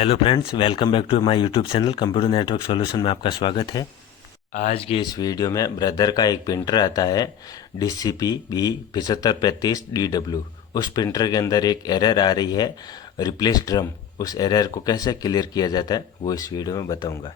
Hello friends, welcome back to my YouTube channel computer network solution में आपका स्वागत है। आज की इस वीडियो में ब्रदर का एक प्रिंटर आता है DCP-B7535DW। उस प्रिंटर के अंदर एक एरर आ रही है रिप्लेस ड्रम। उस एरर को कैसे क्लियर किया जाता है वो इस वीडियो में बताऊंगा।